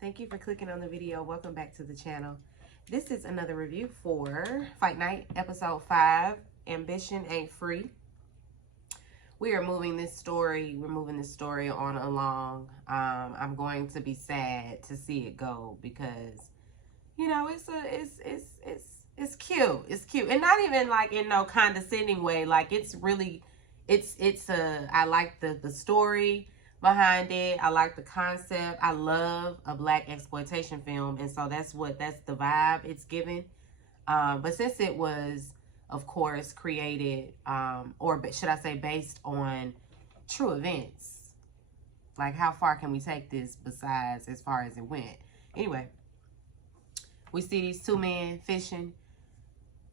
Thank you for clicking on the video. Welcome back to the channel. This is another review for Fight Night, episode 5, Ambition Ain't Free. We are moving this story. We're moving this story on along. I'm going to be sad to see it go because, you know, it's cute. It's cute, and not even like in no condescending way. Like it's really, I like the story behind it. I like the concept. I love a black exploitation film, and so that's the vibe it's giving. But since it was, of course, created, or should I say based on true events, like how far can we take this besides as far as it went? Anyway, we see these two men fishing,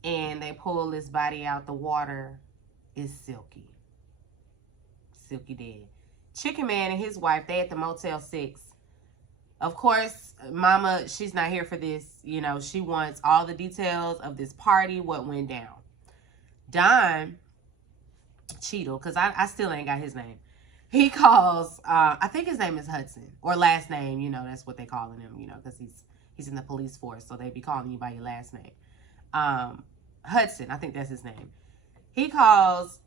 and they pull this body out the water. It's Silky. Silky dead. Chicken Man and his wife, they at the Motel 6. Of course, Mama, she's not here for this. You know, she wants all the details of this party, what went down. Don Cheadle, because I still ain't got his name. He calls, I think his name is Hudson, or last name, you know, that's what they calling him, you know, because he's in the police force, so they be calling you by your last name. Hudson, I think that's his name. He calls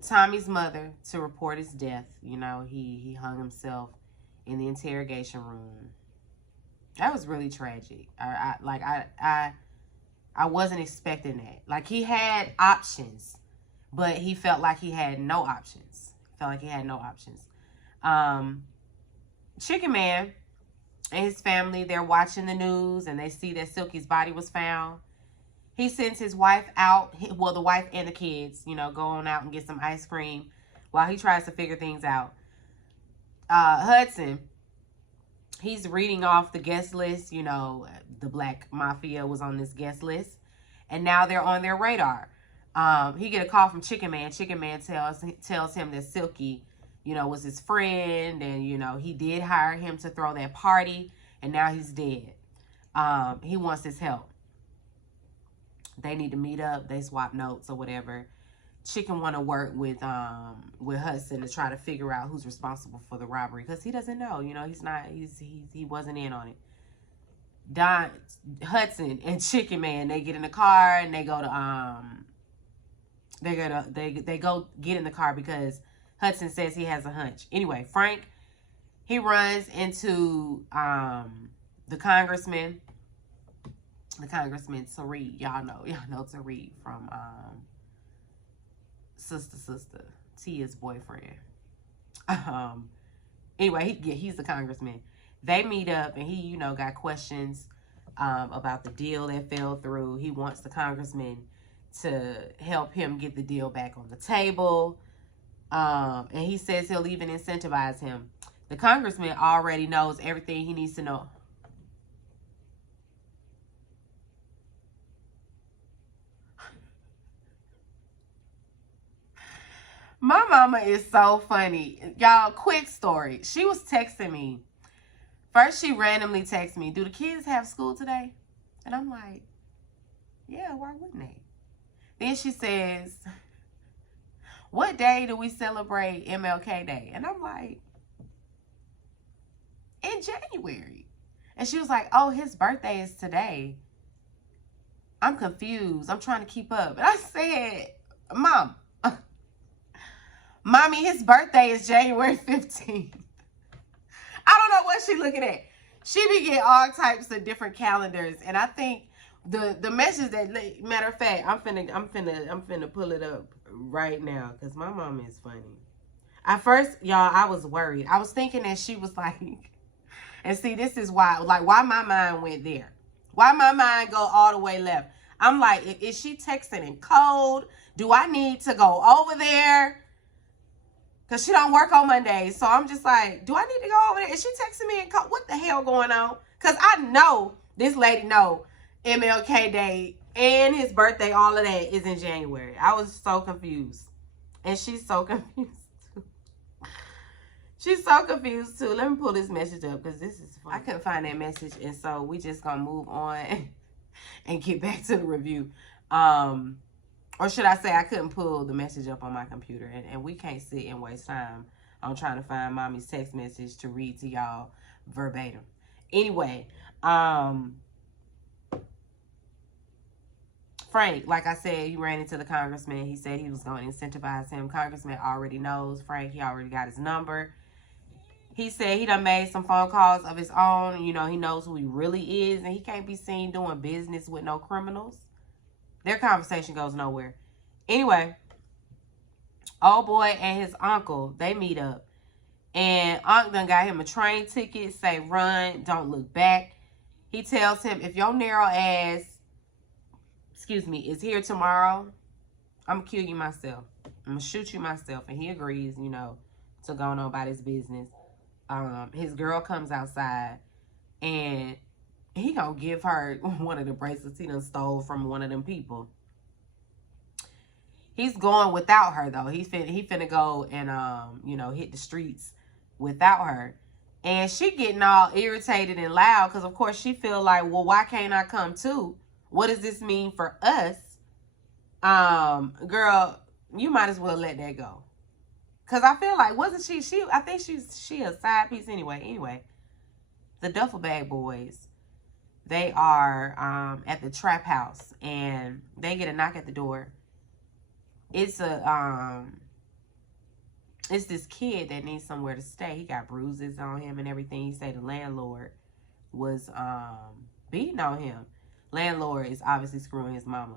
Tommy's mother to report his death. You know, he hung himself in the interrogation room. That was really tragic. I wasn't expecting that. Like, he had options, but he felt like he had no options. Chicken Man and his family, they're watching the news, and they see that Silky's body was found. He sends his wife out, well, the wife and the kids, you know, go on out and get some ice cream while he tries to figure things out. Hudson, he's reading off the guest list. You know, the Black Mafia was on this guest list, and now they're on their radar. He get a call from Chicken Man. Chicken Man tells him that Silky, you know, was his friend, and, you know, he did hire him to throw that party, and now he's dead. He wants his help. They need to meet up. They swap notes or whatever. Chicken want to work with Hudson to try to figure out who's responsible for the robbery, because he doesn't know. You know, he wasn't in on it. Hudson and Chicken Man, they get in the car and they go to they go get in the car because Hudson says he has a hunch. Anyway, Frank, he runs into the congressman. The congressman, Tariq. Y'all know Tariq from Sister, Tia's boyfriend. Anyway, he's the congressman. They meet up, and he, you know, got questions about the deal that fell through. He wants the congressman to help him get the deal back on the table. And he says he'll even incentivize him. The congressman already knows everything he needs to know. My mama is so funny. Y'all, quick story. She was texting me. First, she randomly texted me, do the kids have school today? And I'm like, yeah, why wouldn't they? Then she says, what day do we celebrate MLK Day? And I'm like, in January. And she was like, oh, his birthday is today. I'm confused. I'm trying to keep up. And I said, Mom, Mommy, his birthday is January 15th. I don't know what she looking at. She be getting all types of different calendars, and I think the message that, matter of fact, I'm finna pull it up right now because my mom is funny. At first, y'all, I was worried. I was thinking that she was like, and see, this is why, like, why my mind went there. Why my mind go all the way left. I'm like, is she texting in code? Do I need to go over there? Because she don't work on Mondays. So I'm just like, do I need to go over there? Is she texting me and what the hell going on? Because I know this lady know MLK Day and his birthday, all of that is in January. I was so confused. And she's so confused too. She's so confused too. Let me pull this message up because this is fun. I couldn't find that message. And so we just going to move on and get back to the review. Or should I say I couldn't pull the message up on my computer. And we can't sit and waste time on trying to find mommy's text message to read to y'all verbatim. Anyway, Frank, like I said, he ran into the congressman. He said he was going to incentivize him. Congressman already knows Frank. He already got his number. He said he done made some phone calls of his own. You know, he knows who he really is, and he can't be seen doing business with no criminals. Their conversation goes nowhere. Anyway, old boy and his uncle, they meet up. And Unc done got him a train ticket, say run, don't look back. He tells him, if your narrow ass, is here tomorrow, I'm going to kill you myself. I'm going to shoot you myself. And he agrees, you know, to go on about his business. His girl comes outside, and he going to give her one of the bracelets he done stole from one of them people. He's going without her, though. He finna go and, you know, hit the streets without her. And she getting all irritated and loud because, of course, she feel like, well, why can't I come too? What does this mean for us? Girl, you might as well let that go. Because I feel like, wasn't she, I think she a side piece anyway. Anyway, the Duffel Bag Boys, they are at the trap house, and they get a knock at the door. It's it's this kid that needs somewhere to stay. He got bruises on him and everything. He say the landlord was beating on him. Landlord is obviously screwing his mama.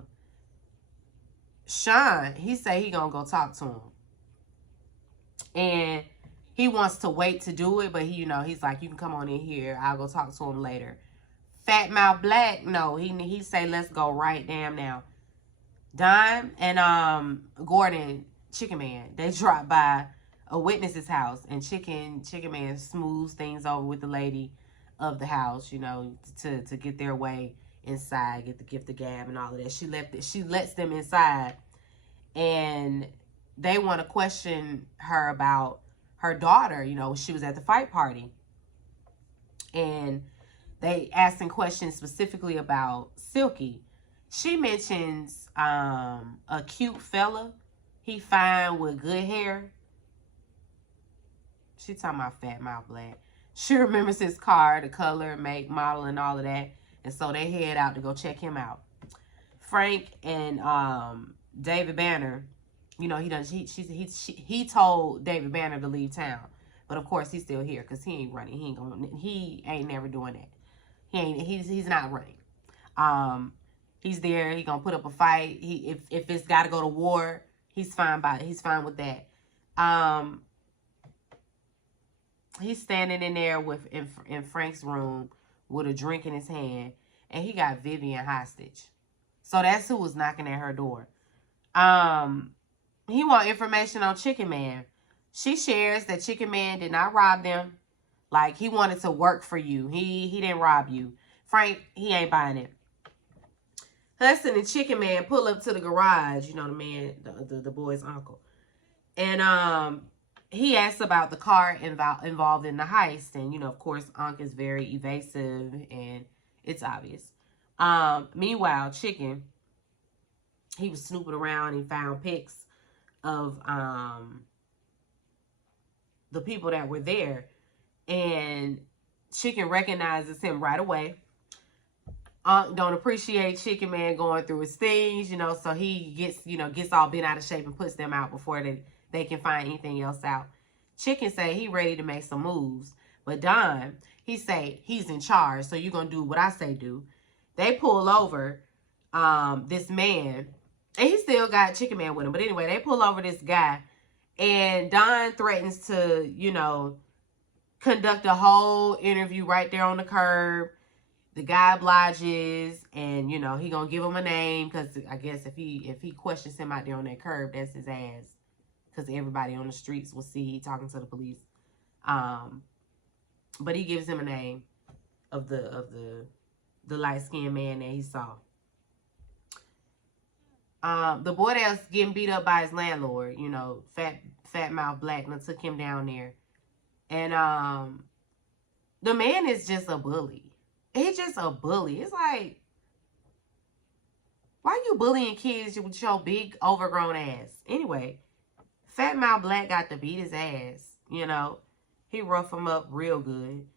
Sean, he say he gonna go talk to him. And he wants to wait to do it, but he, you know, he's like, you can come on in here. I'll go talk to him later. Fat Mouth Black, no, he say, let's go right damn now. Don and Gordon, Chicken Man, they drop by a witness's house, and Chicken Man smooths things over with the lady of the house, you know, to get their way inside, get the gift of gab and all of that. She lets them inside, and they want to question her about her daughter. You know, she was at the fight party, and they asking questions specifically about Silky. She mentions a cute fella. He fine with good hair. She talking about Fat Mouth Black. She remembers his car, the color, make, model, and all of that. And so they head out to go check him out. Frank and David Banner, you know, he told David Banner to leave town. But of course he's still here because he ain't running. He ain't never doing that. He's not running. He's there. He gonna put up a fight. If it's got to go to war, he's fine with that. He's standing in there in Frank's room with a drink in his hand, and he got Vivian hostage. So that's who was knocking at her door. He want information on Chicken Man. She shares that Chicken Man did not rob them. Like, he wanted to work for you. He didn't rob you. Frank, he ain't buying it. Hudson and Chicken Man pull up to the garage, you know, the man, the boy's uncle. And he asks about the car involved in the heist. And, you know, of course, Unc is very evasive, and it's obvious. Meanwhile, Chicken, he was snooping around and found pics of the people that were there. And Chicken recognizes him right away. Unc don't appreciate Chicken Man going through his things, you know, so he gets all bent out of shape and puts them out before they can find anything else out. Chicken say he ready to make some moves. But Don, he say he's in charge, so you're going to do what I say do. They pull over this man, and he still got Chicken Man with him. But anyway, they pull over this guy, and Don threatens to, you know, conduct a whole interview right there on the curb. The guy obliges, and, you know, he gonna give him a name, because I guess if he questions him out there on that curb, that's his ass, because everybody on the streets will see he talking to the police. But he gives him a name of the light-skinned man that he saw. The boy that's getting beat up by his landlord, you know, Fat Mouth Black, and took him down there. And the man is just a bully. He's just a bully. It's like, why are you bullying kids with your big overgrown ass? Anyway, Fat Mouth Black got to beat his ass, you know. He roughed him up real good.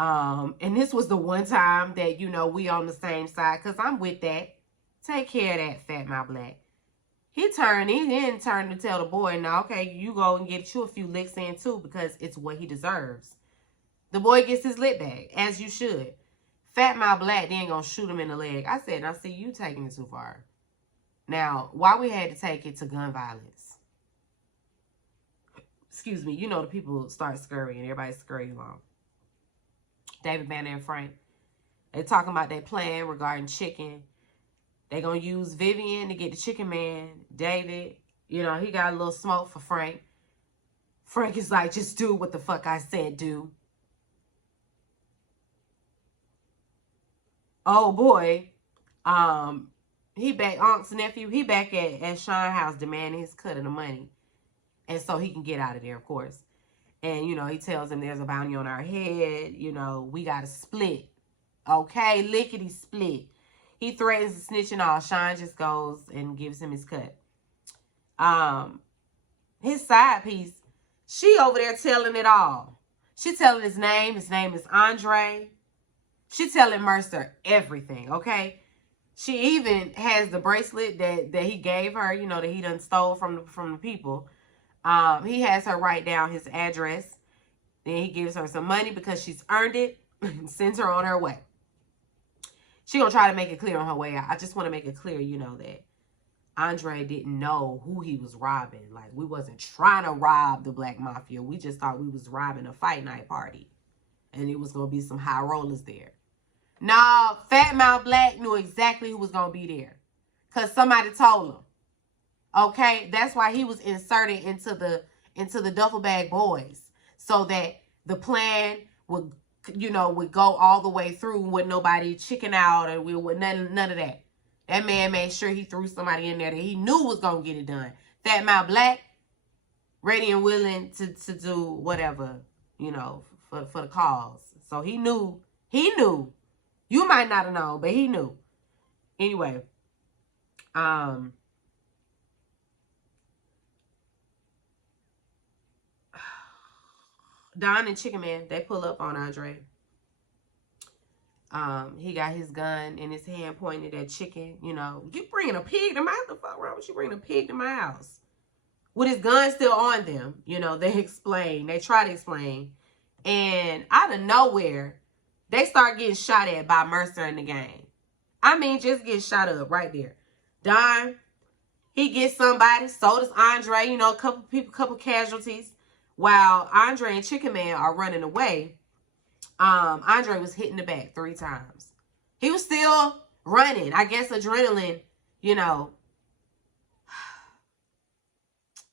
And this was the one time that, you know, we on the same side, because I'm with that. Take care of that, Fat Mouth Black. He didn't turn to tell the boy, no, okay, you go and get you a few licks in too, because it's what he deserves. The boy gets his lick back, as you should. Fat Mouth Black then gonna shoot him in the leg. I said, now see, you taking it too far. Now, why we had to take it to gun violence? Excuse me, you know the people start scurrying. Everybody scurry along. David Banner and Frank, they talking about their plan regarding chicken. They gonna use Vivian to get the chicken man. David, you know, he got a little smoke for Frank. Frank is like, just do what the fuck I said do. Oh boy, he back, Unc's nephew, he back at Sean's house demanding his cut of the money. And so he can get out of there, of course. And, you know, he tells him there's a bounty on our head. You know, we got to split. Okay, lickety split. He threatens to snitch and all. Sean just goes and gives him his cut. His side piece, she over there telling it all. She telling his name. His name is Andre. She telling Mercer everything, okay? She even has the bracelet that he gave her, you know, that he done stole from the people. He has her write down his address. Then he gives her some money because she's earned it and sends her on her way. She gonna try to make it clear on her way out. I just want to make it clear, you know, that Andre didn't know who he was robbing. Like, we wasn't trying to rob the Black Mafia. We just thought we was robbing a fight night party. And it was gonna be some high rollers there. Nah, Fat Mouth Black knew exactly who was gonna be there. Because somebody told him. Okay, that's why he was inserted into the duffel bag boys, so that the plan would, you know, would go all the way through with nobody chicken out or with none of that. That man made sure he threw somebody in there that he knew was gonna get it done. Fat Mouth Black, ready and willing to do whatever, you know, for the cause. So he knew. You might not have known, but he knew. Anyway, Don and Chicken Man, they pull up on Andre. He got his gun in his hand pointed at Chicken. You know, you bringing a pig to my house? The fuck wrong with you bringing a pig to my house? With his gun still on them, you know, they try to explain. And out of nowhere, they start getting shot at by Mercer in the gang. I mean, just get shot up right there. Don, he gets somebody. So does Andre. You know, a couple people, couple casualties. While Andre and Chicken Man are running away, Andre was hit in the back 3 times. He was still running. I guess adrenaline, you know.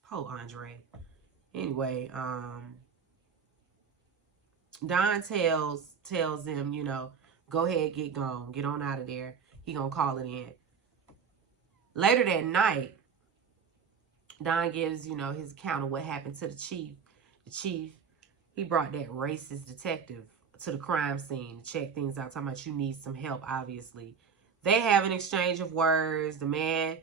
Poor Andre. Anyway, Don tells him, you know, go ahead, get gone. Get on out of there. He gonna call it in. Later that night, Don gives, you know, his account of what happened to the chief. The chief, he brought that racist detective to the crime scene to check things out. Talking about you need some help, obviously. They have an exchange of words. The man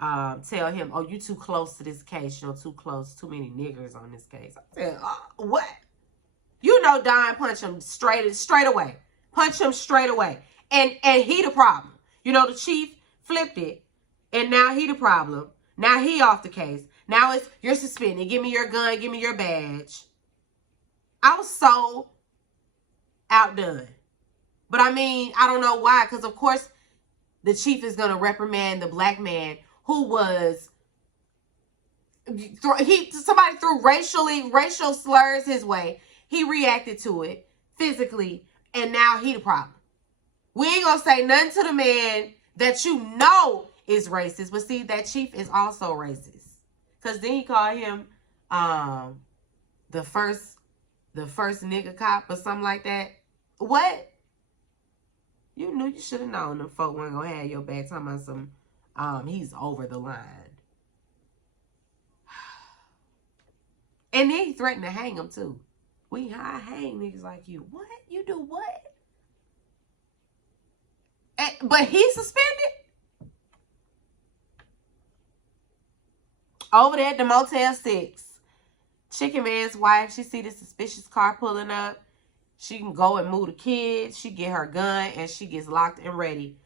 tell him, oh, you too close to this case. You know, too close. Too many niggers on this case. I said, what? You know Don punch him straight away. Punch him straight away. And he the problem. You know, the chief flipped it. And now he the problem. Now he off the case. Now it's, you're suspended. Give me your gun. Give me your badge. I was so outdone. But I mean, I don't know why. Because, of course, the chief is going to reprimand the black man who was... somebody threw racial slurs his way. He reacted to it physically. And now he the problem. We ain't going to say nothing to the man that you know is racist. But see, that chief is also racist. Because then he called him the first nigga cop or something like that. What? You knew, you should have known them folk weren't going to have your back talking about some, he's over the line. And then he threatened to hang him too. I hang niggas like you. What? You do what? But he's suspended? Over there at the Motel 6, Chicken Man's wife, she see the suspicious car pulling up. She can go and move the kids. She get her gun and she gets locked and ready.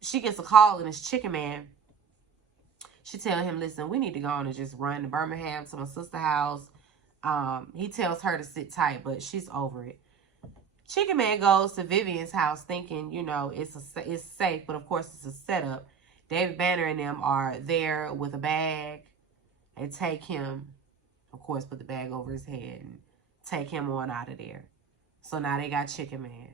She gets a call and it's Chicken Man. She tell him, listen, we need to go on and just run to Birmingham to my sister's house. He tells her to sit tight, but she's over it. Chicken Man goes to Vivian's house thinking, you know, it's safe, but of course it's a setup. David Banner and them are there with a bag. They take him, of course, put the bag over his head and take him on out of there. So now they got Chicken Man.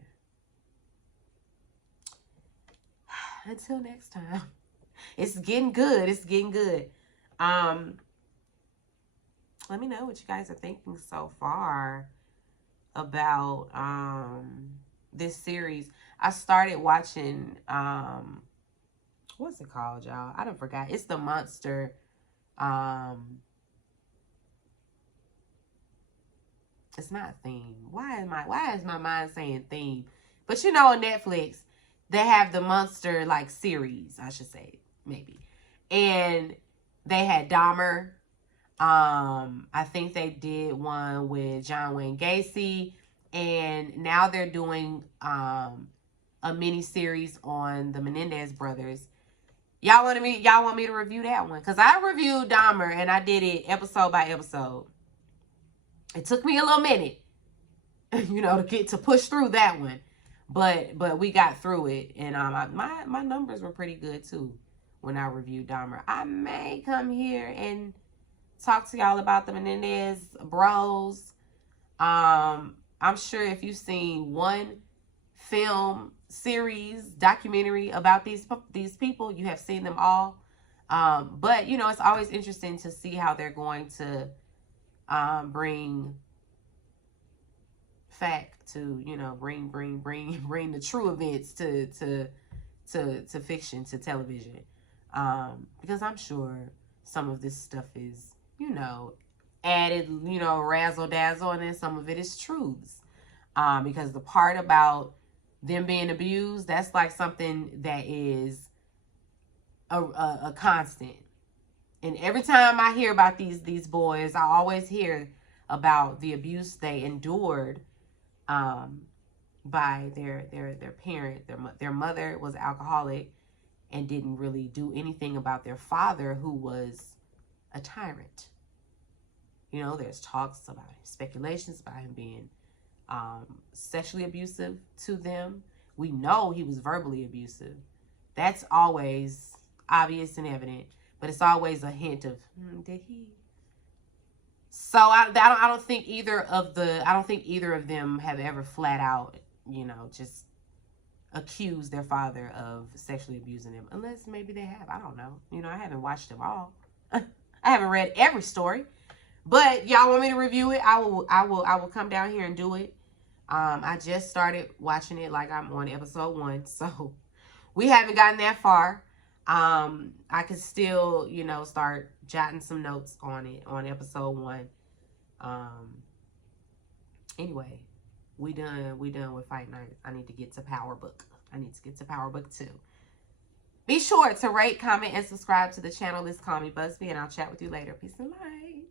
Until next time. It's getting good. It's getting good. Let me know what you guys are thinking so far about this series. I started watching what's it called, y'all? I don't forgot. It's the monster. It's not theme. Why is my mind saying theme? But you know, on Netflix, they have the monster like series, I should say, maybe. And they had Dahmer. I think they did one with John Wayne Gacy. And now they're doing a mini series on the Menendez brothers. Y'all want me to review that one? Because I reviewed Dahmer and I did it episode by episode. It took me a little minute, you know, to push through that one. But we got through it. And my numbers were pretty good too when I reviewed Dahmer. I may come here and talk to y'all about the Menendez bros. I'm sure if you've seen one film, series, documentary about these people, you have seen them all. But you know, it's always interesting to see how they're going to bring fact to, you know, bring the true events to fiction, to television. Because I'm sure some of this stuff is, you know, added, you know, razzle dazzle, and then some of it is truths. Because the part about them being abused, that's like something that is a constant. And every time I hear about these boys, I always hear about the abuse they endured by their parent. Their mother was alcoholic and didn't really do anything about their father, who was a tyrant. You know, there's talks about speculations about him being sexually abusive to them. We know he was verbally abusive. That's always obvious and evident, but it's always a hint of did he? So I don't think either of them have ever flat out, you know, just accused their father of sexually abusing them, unless maybe they have. I don't know. You know, I haven't watched them all. I haven't read every story. But y'all want me to review it? I will come down here and do it. I just started watching it, like I'm on episode 1, so we haven't gotten that far. I could still, you know, start jotting some notes on it on episode 1. Anyway, we done with Fight Night. I need to get to Power Book. I need to get to Power Book 2. Be sure to rate, comment, and subscribe to the channel. This Call Me Busby, and I'll chat with you later. Peace and light.